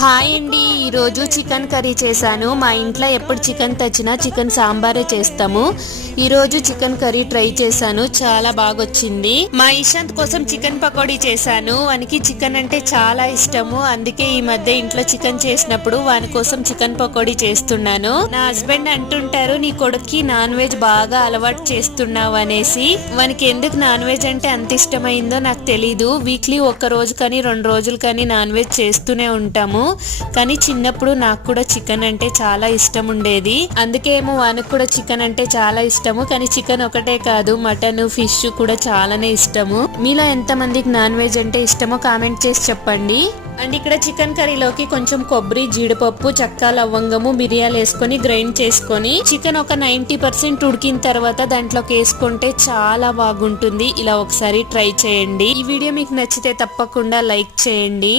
Hi అండి, ఈరోజు chicken curry చేశాను. మా ఇంట్లో ఎప్పుడు చికెన్ తెచ్చినా చికెన్ సాంబారే చేస్తాము. ఈరోజు చికెన్ కర్రీ ట్రై చేశాను, చాలా బాగా వచ్చింది. మా ఇషాంత్ కోసం చికెన్ పకోడీ చేశాను. వానికి చికెన్ అంటే చాలా ఇష్టము, అందుకే ఈ మధ్య ఇంట్లో చికెన్ చేసినప్పుడు వాని కోసం చికెన్ పకోడీ చేస్తున్నాను. నా హస్బెండ్ అంటుంటారు, నీ కొడుక్కి నాన్ వెజ్ బాగా అలవాటు చేస్తున్నావు అనేసి. వానికి ఎందుకు నాన్ వెజ్ అంటే అంత ఇష్టమైందో నాకు తెలీదు. వీక్లీ ఒక రోజు కానీ 2 రోజులు కానీ నాన్ వెజ్ చేస్తూనే ఉంటాము. కానీ చిన్నప్పుడు నాకు కూడా చికెన్ అంటే చాలా ఇష్టం ఉండేది. అందుకేమో వానికి కూడా చికెన్ అంటే చాలా ఇష్టము. కానీ చికెన్ ఒకటే కాదు, మటన్, ఫిష్ కూడా చాలానే ఇష్టము. మీలో ఎంత మందికి నాన్ వెజ్ అంటే ఇష్టమో కామెంట్ చేసి చెప్పండి. అండ్ ఇక్కడ చికెన్ కర్రీలోకి కొంచెం కొబ్బరి, జీడిపప్పు, చెక్క, లవంగము, మిరియాలు వేసుకొని గ్రైండ్ చేసుకొని చికెన్ ఒక 90% ఉడికిన తర్వాత దాంట్లోకి వేసుకుంటే చాలా బాగుంటుంది. ఇలా ఒకసారి ట్రై చేయండి. ఈ వీడియో మీకు నచ్చితే తప్పకుండా లైక్ చేయండి.